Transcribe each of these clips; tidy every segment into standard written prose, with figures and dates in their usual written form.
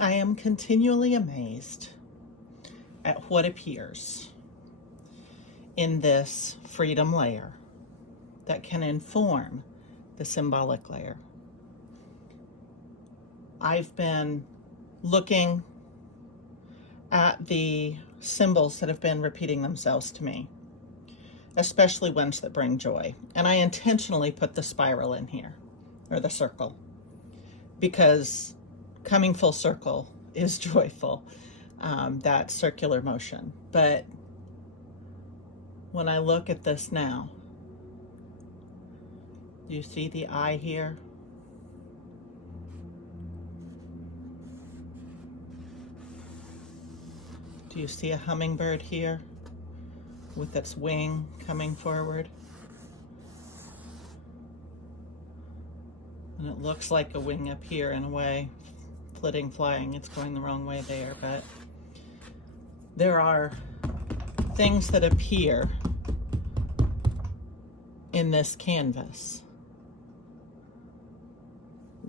I am continually amazed at what appears in this freedom layer that can inform the symbolic layer. I've been looking at the symbols that have been repeating themselves to me, especially ones that bring joy. And I intentionally put the spiral in here, or the circle, because coming full circle is joyful, that circular motion. But when I look at this now, you see the eye here? Do you see a hummingbird here with its wing coming forward? And it looks like a wing up here in a way, flitting, flying. It's going the wrong way there, but there are things that appear in this canvas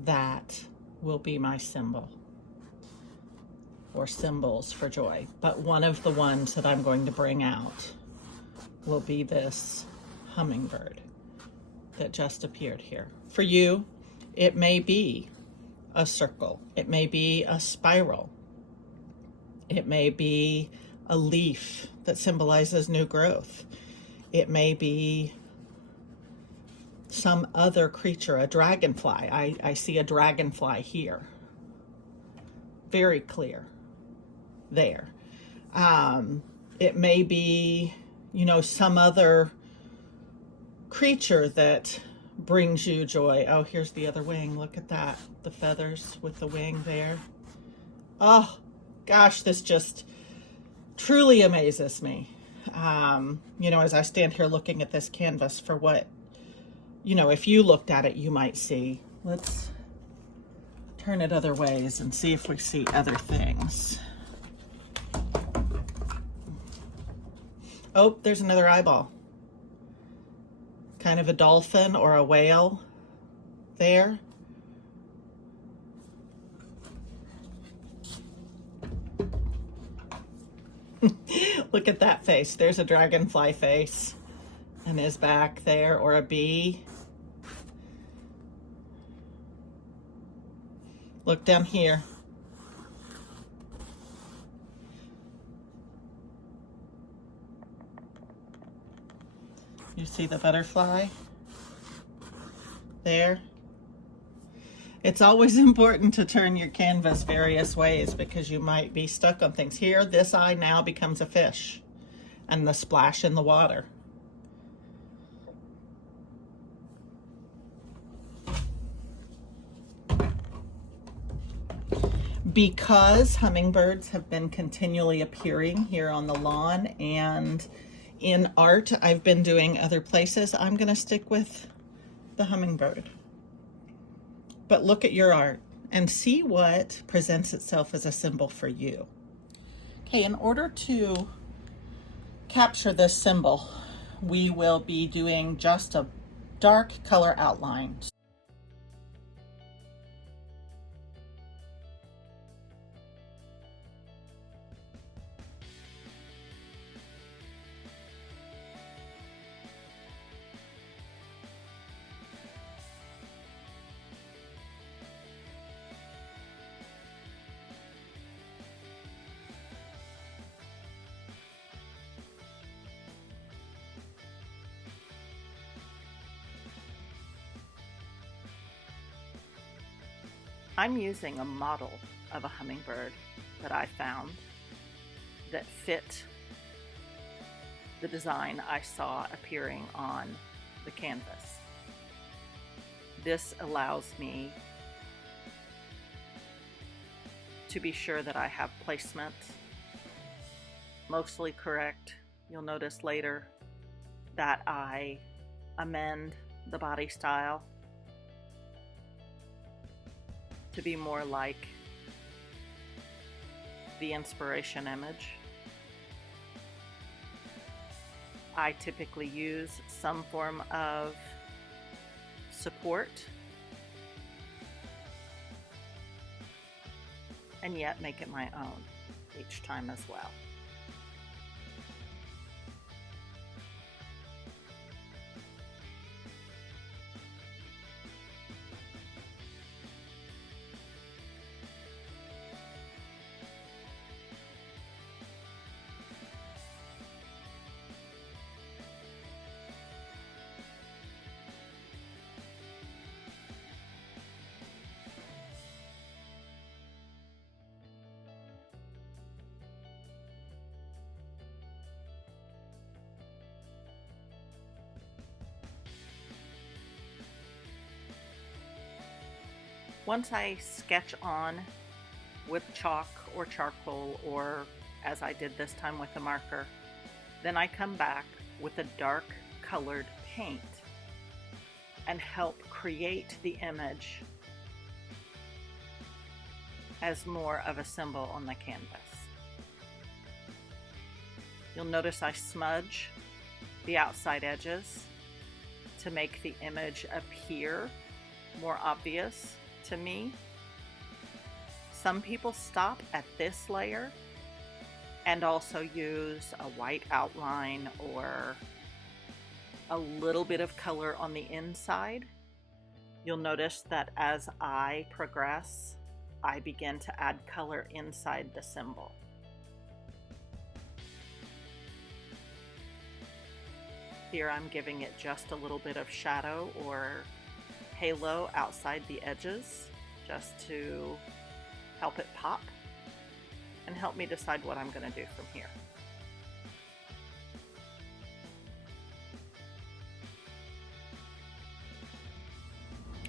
that will be my symbol or symbols for joy. But one of the ones that I'm going to bring out will be this hummingbird that just appeared here. For you, it may be a circle. It may be a spiral. It may be a leaf that symbolizes new growth. It may be some other creature, a dragonfly. I see a dragonfly here. Very clear there. It may be, some other creature that brings you joy. Oh, here's the other wing. Look at that. The feathers with the wing there. Oh, gosh, this just truly amazes me. As I stand here looking at this canvas for what, if you looked at it, you might see. Let's turn it other ways and see if we see other things. Oh, there's another eyeball. Kind of a dolphin or a whale there. Look at that face. There's a dragonfly face and his back there, or a bee. Look down here. You see the butterfly there? It's always important to turn your canvas various ways because you might be stuck on things. Here, this eye now becomes a fish and the splash in the water. Because hummingbirds have been continually appearing here on the lawn and in art I've been doing other places, I'm going to stick with the hummingbird. But look at your art and see what presents itself as a symbol for you. Okay, in order to capture this symbol, we will be doing just a dark color outline. I'm using a model of a hummingbird that I found that fit the design I saw appearing on the canvas. This allows me to be sure that I have placement mostly correct. You'll notice later that I amend the body style to be more like the inspiration image. I typically use some form of support and yet make it my own each time as well. Once I sketch on with chalk or charcoal, or as I did this time with a marker, then I come back with a dark colored paint and help create the image as more of a symbol on the canvas. You'll notice I smudge the outside edges to make the image appear more obvious to me. Some people stop at this layer and also use a white outline or a little bit of color on the inside. You'll notice that as I progress, I begin to add color inside the symbol. Here I'm giving it just a little bit of shadow or halo outside the edges just to help it pop and help me decide what I'm going to do from here.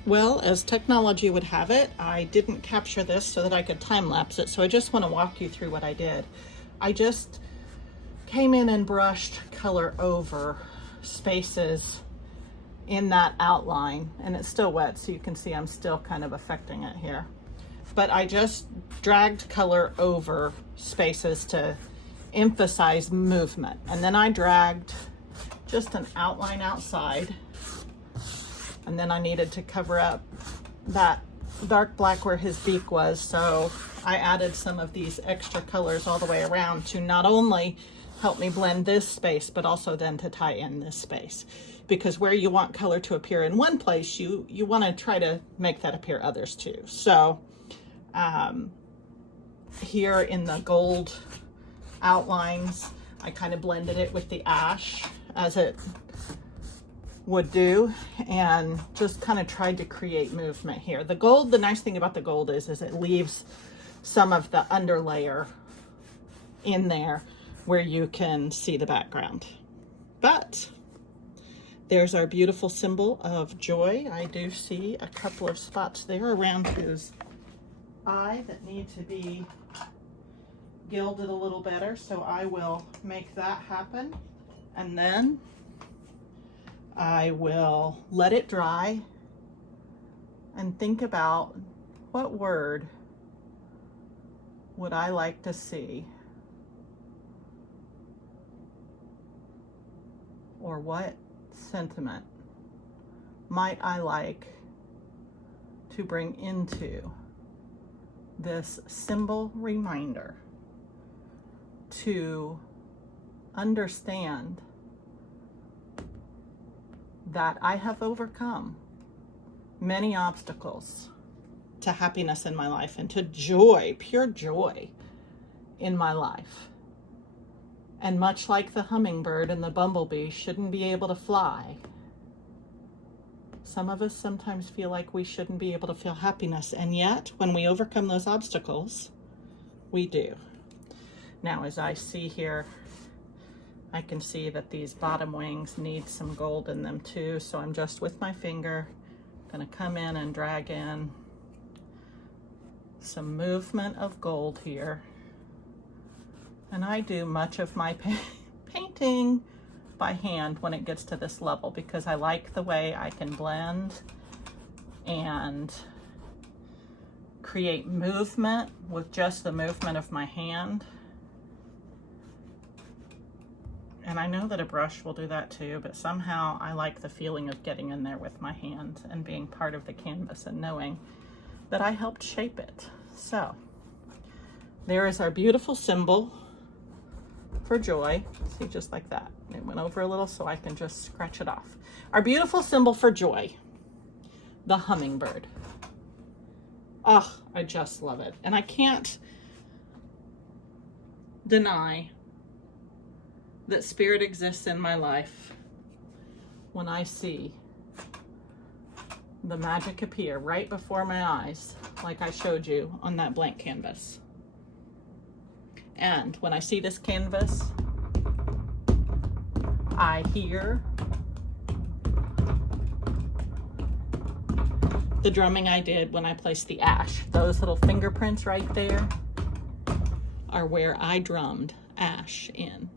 Well, as technology would have it, I didn't capture this so that I could time lapse it, so I just want to walk you through what I did. I just came in and brushed color over spaces in that outline, and it's still wet, so you can see I'm still kind of affecting it here. But I just dragged color over spaces to emphasize movement. And then I dragged just an outline outside. And then I needed to cover up that dark black where his beak was. So I added some of these extra colors all the way around to not only help me blend this space, but also then to tie in this space. Because where you want color to appear in one place, you want to try to make that appear others too. So here in the gold outlines, I kind of blended it with the ash as it would do, and just kind of tried to create movement here. The gold, the nice thing about the gold is it leaves some of the underlayer in there where you can see the background. But there's our beautiful symbol of joy. I do see a couple of spots there around his eye that need to be gilded a little better, so I will make that happen. And then I will let it dry and think about what word would I like to see, or what sentiment might I like to bring into this symbol reminder to understand that I have overcome many obstacles to happiness in my life and to joy, pure joy in my life. And much like the hummingbird and the bumblebee shouldn't be able to fly, some of us sometimes feel like we shouldn't be able to feel happiness, and yet when we overcome those obstacles, we do. Now, as I see here, I can see that these bottom wings need some gold in them too, so I'm just with my finger gonna come in and drag in some movement of gold here. And I do much of my painting by hand when it gets to this level, because I like the way I can blend and create movement with just the movement of my hand. And I know that a brush will do that too, but somehow I like the feeling of getting in there with my hand and being part of the canvas and knowing that I helped shape it. So There is our beautiful symbol for joy. See, just like that. It went over a little so I can just scratch it off. Our beautiful symbol for joy, the hummingbird. Oh, I just love it. And I can't deny that spirit exists in my life when I see the magic appear right before my eyes, like I showed you on that blank canvas. And when I see this canvas, I hear the drumming I did when I placed the ash. Those little fingerprints right there are where I drummed ash in.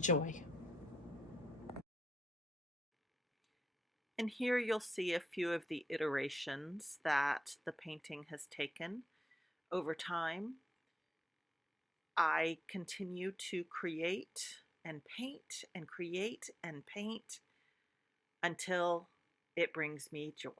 Joy. And here you'll see a few of the iterations that the painting has taken over time. I continue to create and paint and create and paint until it brings me joy.